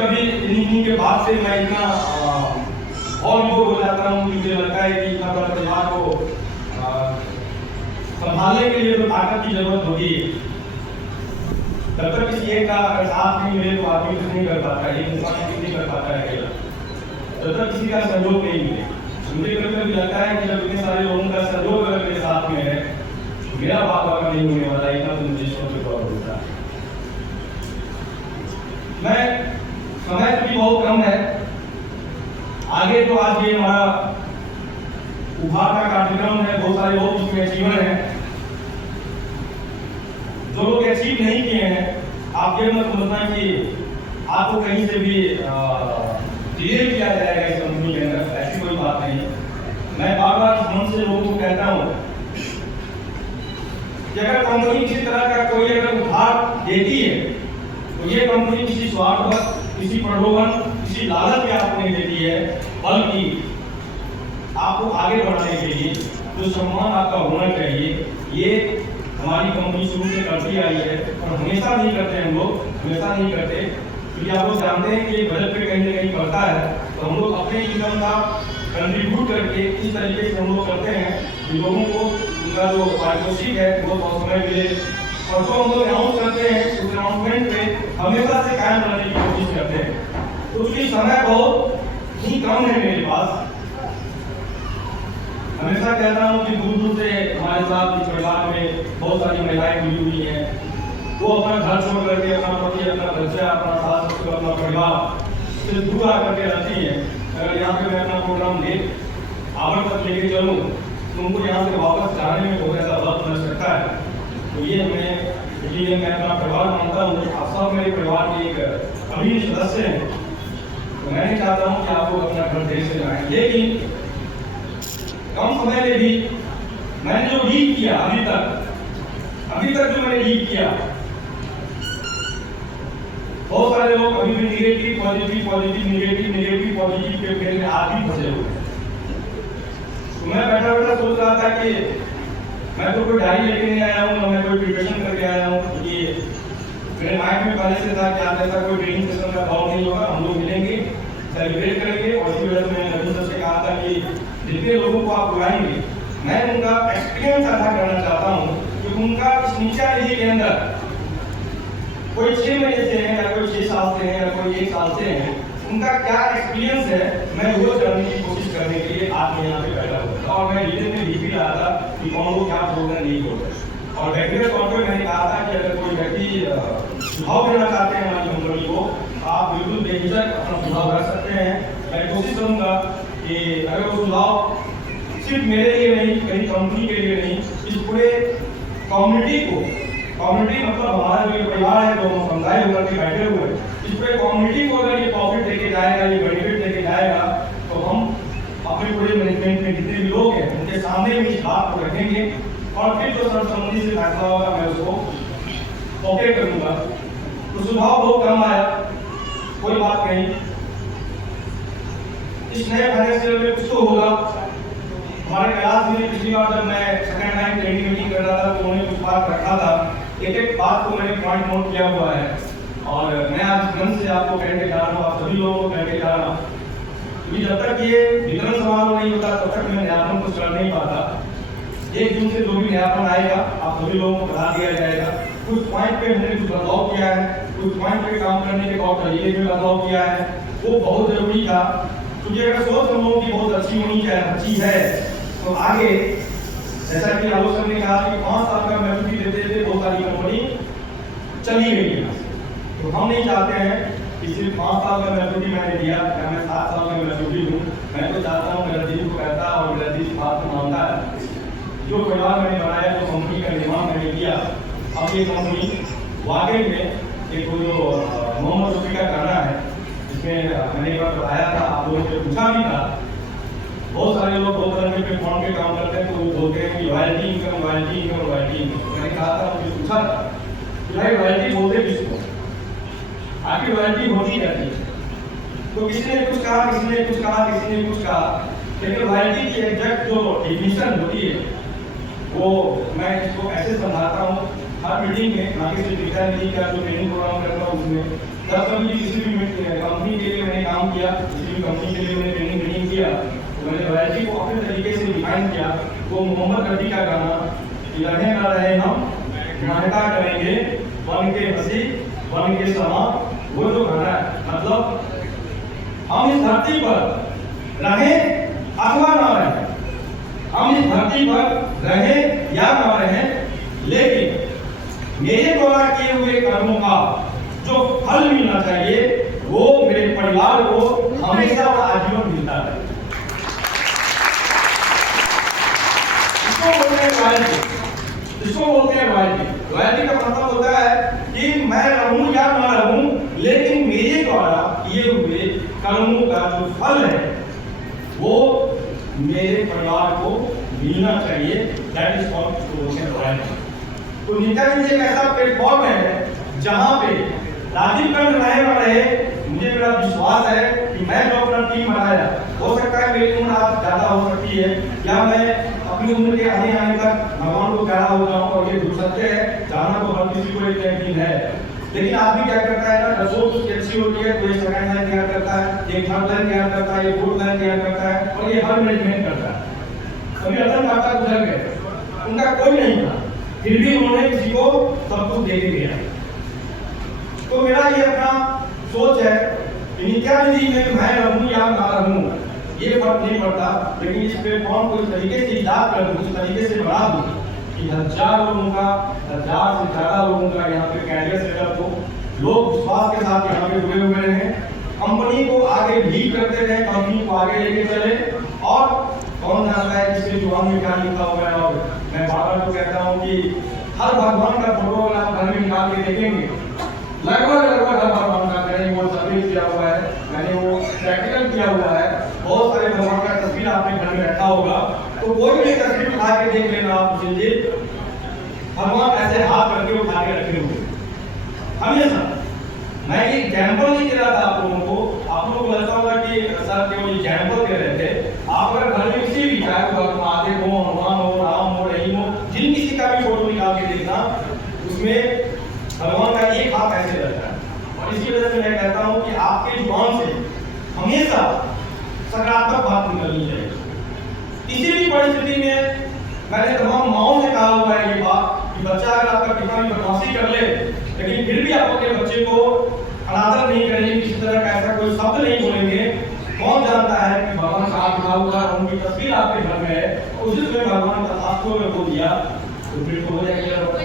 कभी इन्हीं के बाद से मैं इतना और बोर हो जाता हूँ, मुझे लगता है कि इतना बड़ा परिवार को संभालने के लिए तो ताकत की जरूरत होगी। जब तक किसी एक का अगर साथ नहीं मिले तो आदमी कुछ नहीं कर पाता है, एक इंसान कुछ नहीं कर पाता है अकेला, जब तक किसी का सहयोग नहीं मिले। मुझे कभी कभी लगता है कि जब इतने सारे लोगों का सहयोग अगर मेरे साथ में है, मेरा बाबा का नहीं होने वाला, इतना तो मुझे शौक के तौर होता है। मैं समय भी बहुत कम है, आगे तो आज ये हमारा उभार का कार्यक्रम है, बहुत सारे लोग इसमें अचीवर हैं। जो लोग अचीव नहीं किए हैं, आप ये मत समझना कि आपको कहीं से भी डिले किया जाएगा इस कंपनी के अंदर, ऐसी कोई बात नहीं है। मैं बार बार इस मंच से लोगों को कहता हूँ कि अगर कंपनी किसी तरह का कोई अगर उधार देती है तो ये कंपनी किसी स्वार्थ, किसी प्रलोभन, किसी लालच में आपको नहीं देती है, बल्कि आपको आगे बढ़ाने के लिए जो सम्मान आपका होना चाहिए, ये हमारी कंपनी शुरू से करती आई है। और हमेशा नहीं करते हम लोग, हमेशा नहीं करते, क्योंकि आप लोग जानते हैं कि बजट पे कहीं ना कहीं पड़ता है, तो हम लोग अपने इनकम का कंट्रीब्यूट करके इस तरीके से हम लोग करते हैं कि लोगों को उनका जो पारितोषिक है वो बहुत समय मिले। और जो हम लोग अनाउंस करते हैं उस अनाउंसमेंट पे हमेशा से कायम रहने की कोशिश करते हैं। तो उसकी समय बहुत ही कम है मेरे पास। हमेशा कहता हूँ कि दूर दूर से हमारे साथ इस परिवार में बहुत सारी महिलाएं जुड़ी हुई हैं, वो अपना घर छोड़ करके, अपना पति, अपना बच्चा, अपना सास ससुर, अपना परिवार से दूर आकर के रहती हैं। अगर यहाँ पे मैं अपना प्रोग्राम ले आवर तक लेके चलूँ तो उनको यहाँ से वापस जाने में बहुत ज़्यादा वक्त लग सकता है। तो ये हमें, इसलिए मैं अपना परिवार मानता हूँ, आप सब मेरे परिवार के एक अभिन्न सदस्य हैं। तो मैं नहीं चाहता हूँ कि आप लोग अपना घर देर से जाएं, लेकिन कम समय में भी मैंने जो लीड किया अभी तक जो मैंने लीड किया, बहुत सारे लोग अभी भी negative positive positive negative negative positive के फेर में आज भी फंसे हुए हैं। तो मैं बैठा बैठा सोच रहा था कि मैं तो कोई डायरी लेके नहीं आया हूँ, मैं कोई प्रिपरेशन करके आया हूँ, क्योंकि मेरे माइंड में पहले से था कि आज ऐसा कोई ट्रेनिंग सेशन का दौर नहीं होगा, हम लोग मिलेंगे, सेलिब्रेट करेंगे। और इसी वजह से मैंने नवीन सर से कहा था कि जितने लोगों को आप बुलाएंगे, मैं उनका एक्सपीरियंस साझा करना चाहता हूँ कि उनका इस नीचा एरिया के अंदर कोई 6 महीने से है, या कोई 6 साल से है, या कोई 1 साल से है, उनका क्या एक्सपीरियंस है, मैं वो जानने की कोशिश करने के लिए आज मैं यहाँ पे बैठा हुआ था। और मैं रीजन में लिख भी रहा था कि कौन लोग क्या बोल रहे नहीं बोल रहे। और व्यक्तिगत तौर पर मैंने कहा था कि अगर कोई व्यक्ति सुझाव देना चाहते हैं हमारी कंपनी को, आप बिल्कुल बेझिझक अपना सुझाव रख सकते हैं। मैं कोशिश करूँगा कि अगर वो सुझाव सिर्फ मेरे लिए नहीं, मेरी कंपनी के लिए नहीं, इस पूरे कम्युनिटी मतलब हमारा जो परिवार है, जो समुदाय होकर के बैठे हुए हैं, इस पूरे कम्युनिटी को अगर ये प्रॉफिट लेके जाएगा, ये बेनिफिट लेके जाएगा, तो हम अपने पूरे मैनेजमेंट में जितने भी लोग हैं उनके सामने भी इस बात को रखेंगे। और फिर जो सर्वसम्मति से फैसला होगा मैं उसको ओके करूँगा। तो सुझाव बहुत कम आया, कोई बात नहीं, इस नए फाइनेंशियल में कुछ तो होगा। हमारे क्लास में पिछली बार जब मैं सेकंड टाइम ट्रेनिंग मीटिंग कर रहा था तो उन्होंने कुछ बात रखा था, एक बात को मैंने पॉइंट नोट किया हुआ है, और मैं आज मन से आपको कहने जा रहा हूँ, आप सभी लोगों को कहने जा रहा हूँ कि जब तक ये वितरण समारोह नहीं होता तब तक मैं न्यायापन कुछ कर नहीं पाता। 1 जून से जो भी न्यायापन आएगा आप सभी लोगों को बता दिया जाएगा। कुछ पॉइंट पे हमने कुछ बदलाव किया है, कुछ पॉइंट पे काम करने के तौर तरीके में बदलाव किया है, वो बहुत जरूरी था। क्योंकि अगर सोच हम लोगों की बहुत अच्छी है तो आगे, जैसा कि आलोचक ने कहा कि 5 साल का मैच्योरिटी देते थे, बहुत सारी कंपनी चली गई है। तो हम नहीं चाहते हैं कि सिर्फ 5 साल का मैच्योरिटी मैंने दिया, मैं 7 साल का मैच्योरिटी हूँ। मैं तो चाहता हूँ, मेरा दिल को कहता और मेरा दिल बात को मानता है, जो परिवार मैंने बनाया, जो कंपनी का निर्माण मैंने किया, अब ये कंपनी वाकई में एक जो मोहम्मद रफी का गाना है, इसमें मैंने एक बार बताया था, आप लोगों से पूछा भी था। बहुत सारे लोग बहुत तरह के प्लेटफॉर्म पे काम करते हैं, तो वो बोलते हैं कि royalty income royalty income royalty income. मैंने कहा था, मुझे पूछा था कि भाई रॉयल्टी बोलते किसको, आखिर रॉयल्टी होती रहती है। तो किसी ने कुछ कहा, किसी ने कुछ कहा, किसी ने कुछ कहा, लेकिन रॉयल्टी की एग्जैक्ट जो डिफिनीशन होती है वो मैं इसको ऐसे समझाता हूँ हर मीटिंग में, बाकी से दिखता नहीं क्या जो ट्रेनिंग प्रोग्राम करता हूँ उसमें, जब कभी किसी भी कंपनी किसी भी कंपनी के लिए मैंने ट्रेनिंग किया तो मैंने रॉयल्टी को अपने तरीके से डिफाइन किया। वो मोहम्मद रफ़ी का गाना कि रहे ना रहे हम महका करेंगे बन के हंसी बन के समा, वो जो गाना है मतलब हम इस धरती पर रहे अथवा ना रहे, हम इस धरती पर रहे या ना रहे, लेकिन मेरे द्वारा किए हुए कर्मों का जो फल मिलना चाहिए वो मेरे परिवार को हमेशा और आजीवन मिलता है। इसको बोलते हैं रॉयल्टी। इसको बोलते हैं रॉयल्टी। रॉयल्टी का मतलब होता है कि मैं रहूं या ना रहूं, लेकिन मेरे द्वारा किए हुए कर्मों का जो फल है वो मेरे परिवार को मिलना चाहिए। That is called royalty. तो नेता जी एक ऐसा प्लेटफॉर्म है जहां पे राजीव गांधी रहे ना रहे, मुझे मेरा विश्वास है कि मैं जो अपना टीम बनाया, हो सकता है मेरी उम्र आज ज्यादा हो सकती है या मैं अपनी उम्र के आगे आने तक भगवान को प्यारा हो जाऊं और ये भूल सकते हैं, जाना तो हर किसी को एक दिन है। लेकिन आदमी क्या करता है ना, रसोई उसकी अच्छी होती है, कोई सेकंड लाइन तैयार करता है, एक थर्ड लाइन तैयार करता है, एक फोर्थ लाइन तैयार करता है और ये हर मैनेजमेंट करता है। अभी रतन टाटा गुजर गए, उनका कोई नहीं था, फिर भी उन्होंने किसी को सब कुछ दे दिया। तो मेरा ये अपना सोच है कि नित्यानंद जी में मैं रहूं या ना रहूं ये फर्क नहीं पड़ता, लेकिन इस प्लेटफॉर्म को इस तरीके से ईजाद कर दूं, इस तरीके से बना दूं कि हजार लोगों का, हजार से ज्यादा लोगों का यहाँ पे कैरियर सेटअप हो, लोग विश्वास के साथ यहाँ पे जुड़े हुए रहें, कंपनी को आगे लीड करते रहे, कंपनी को आगे लेके चले। और कौन जानता है किसके जुबान में क्या लिखा हुआ है। और मैं बार-बार तो कहता हूँ कि हर भगवान का फोटो अगर आप घर में निकाल के देखेंगे, लगभग हर भगवान का, मैंने वो सर्वे किया हुआ है, मैंने वो प्रैक्टिकल किया हुआ है, बहुत सारे भगवान का तस्वीर आपने घर में रखा होगा, तो कोई भी तस्वीर उठा के देख लेना आप, मुझे भगवान ऐसे हाथ करके उठा के रखे हुए हमेशा। मैं ये एग्जाम्पल नहीं दे रहा था आप लोगों को, आप लोगों को लगता होगा कि सर केवल एग्जाम्पल दे रहे थे। आप अगर घर में किसी भी चाहे महादेव हो, हनुमान हो, राम हो, रहीम हो, जिन किसी का भी फोटो निकाल के देखना, उसमें भगवान का एक हाथ ऐसे रहता है। और इसी वजह से मैं कहता हूँ कि आपके जुबान से हमेशा सकारात्मक बात निकलनी चाहिए। किसी भी परिस्थिति में मैंने तमाम माओं से कहा हुआ है ये बात कि बच्चा अगर आपका कितना भी बदमाशी कर ले, लेकिन फिर भी आप अपने बच्चे को अनादर नहीं करेंगे, किसी तरह का ऐसा कोई शब्द नहीं बोलेंगे, कौन जानता है कि भगवान का हाथ उठा हुआ उनकी तस्वीर आपके घर में है, उसी समय भगवान का हाथों में वो दिया, तो फिर तो हो जाएगी गड़बड़,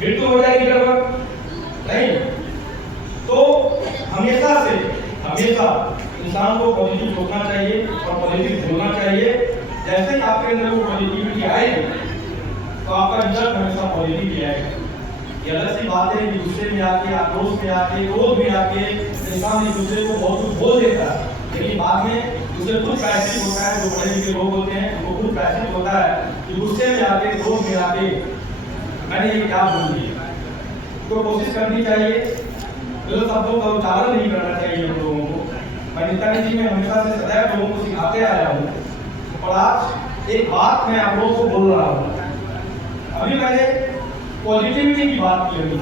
फिर तो हो जाएगी गड़बड़ नहीं। तो हमेशा से हमेशा इंसान को पॉजिटिव सोचना चाहिए और पॉजिटिव बोलना चाहिए। जैसे ही आपके अंदर वो पॉजिटिविटी आएगी तो आपका रिजल्ट हमेशा पॉजिटिव ही आएगा। ये अलग सी बात है कि गुस्से में आके, आक्रोश में आके, क्रोध में आके इंसान एक दूसरे को बहुत कुछ बोल देता है, लेकिन बाद में दूसरे खुद पैसिव होता है। जो पढ़े लिखे लोग होते हैं उनको खुद पैसिव होता है कि गुस्से में आके, क्रोध में आके मैंने ये क्या बोल दिया। तो कोशिश करनी चाहिए, गलत शब्दों का उच्चारण नहीं करना चाहिए हम लोगों को। मैं नेताजी जी में हमेशा से सदैव लोगों को सिखाते आया हूँ और आज एक बात मैं आप लोगों को बोल रहा हूँ। अभी मैंने पॉजिटिविटी की बात की अभी,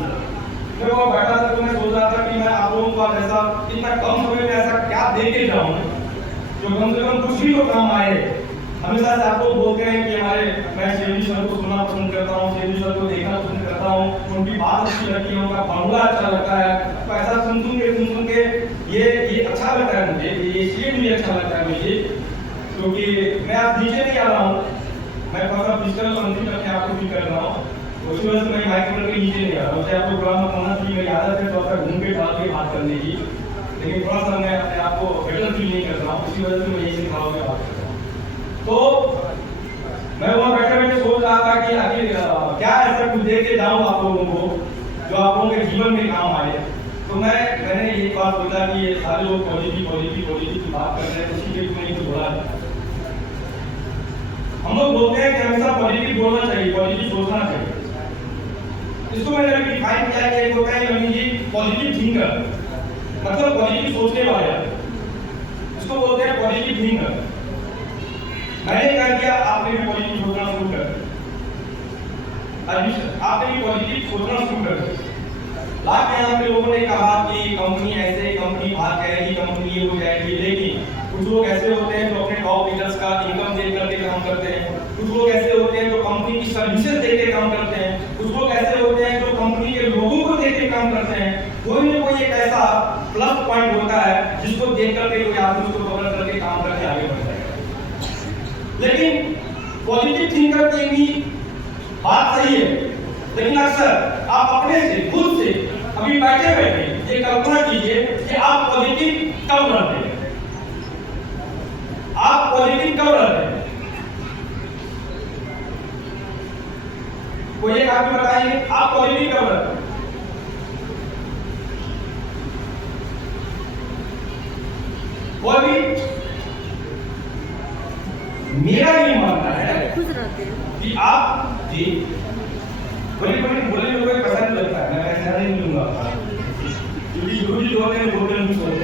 मैं वहाँ बैठा था तो मैं सोच रहा था कि मैं आप लोगों को ऐसा इतना कम समय में ऐसा क्या दे के जाऊँ जो कम से कम कुछ भी तो काम आए। हमेशा से आप लोग बोलते हैं कि हमारे, मैं शेरनी सर को सुनना पसंद करता हूँ, शेरनी सर को देखना पसंद करता हूँ, उनकी बात अच्छी लगती है, उनका फॉर्मूला अच्छा लगता है। तो ऐसा सुन सुन के ये अच्छा लगता है मुझे, ये इसलिए मुझे अच्छा लगता है मुझे, क्योंकि मैं आज नीचे नहीं आ रहा हूँ, मैं थोड़ा फिजिकल कंट्री करके आपको भी कर रहा हूँ, उसी वजह से मैं माइक पकड़ के नीचे नहीं आ रहा हूँ। मुझे आपको बुरा मत होना चाहिए, मेरी आदत है थोड़ा सा घूम के डाल के बात करने की, लेकिन थोड़ा सा मैं अपने आप को बेटर फील नहीं कर रहा हूँ, उसी वजह से मैं यही सिखाओ में बात कर रहा हूँ। तो मैं वहाँ बैठे बैठे सोच रहा था कि आखिर क्या ऐसा कुछ दे के जाऊँ आप लोगों को जो आप लोगों के जीवन में काम आए। तो मैंने ये बात सोचा कि ये सारे लोग पॉजिटिव की बात कर रहे हैं, उसी के मैंने कुछ बोला। हम लोग बोलते हैं कि हमेशा पॉजिटिव बोलना चाहिए, पॉजिटिव सोचना चाहिए। इसको मैंने अभी डिफाइन किया कि एक होता है जी पॉजिटिव थिंकर, मतलब पॉजिटिव सोचने वाला, इसको बोलते हैं पॉजिटिव थिंकर। मैंने क्या किया, आपने भी पॉजिटिव सोचना शुरू कर दिया, आपने भी पॉजिटिव सोचना शुरू कर दिया। लास्ट यहाँ पे लोगों ने कहा कि कंपनी ऐसे, कंपनी बाहर करेगी कंपनी ये हो जाएगी, लेकिन कुछ लोग ऐसे होते हैं जो अपने टॉप लीडर्स का इनकम देख करके काम करते हैं, कुछ लोग ऐसे होते हैं जो कंपनी की सर्विसेज देख के काम करते हैं, कुछ लोग ऐसे होते हैं जो कंपनी के लोगों को देख के काम करते हैं। कोई ना कोई एक ऐसा प्लस पॉइंट होता है जिसको देख करके कोई आदमी उसको पकड़ करके काम करके आगे बढ़ जाएगा। लेकिन पॉजिटिव थिंकर की भी बात सही है, लेकिन अक्सर आप अपने से खुद से अभी बैठे बैठे ये कल्पना कीजिए कि आप पॉजिटिव कब रहते हैं, आप पॉजिटिव कब रहते हैं। कोई एक आदमी बताइए आप पॉजिटिव कब रहते हैं। कोई भी मेरा ये मानना है कि आप जी बड़ी बड़ी बोलने में कोई पसंद लगता है, मैं ऐसा नहीं लूंगा क्योंकि गुरु जी जो होते हैं वो बोलते हैं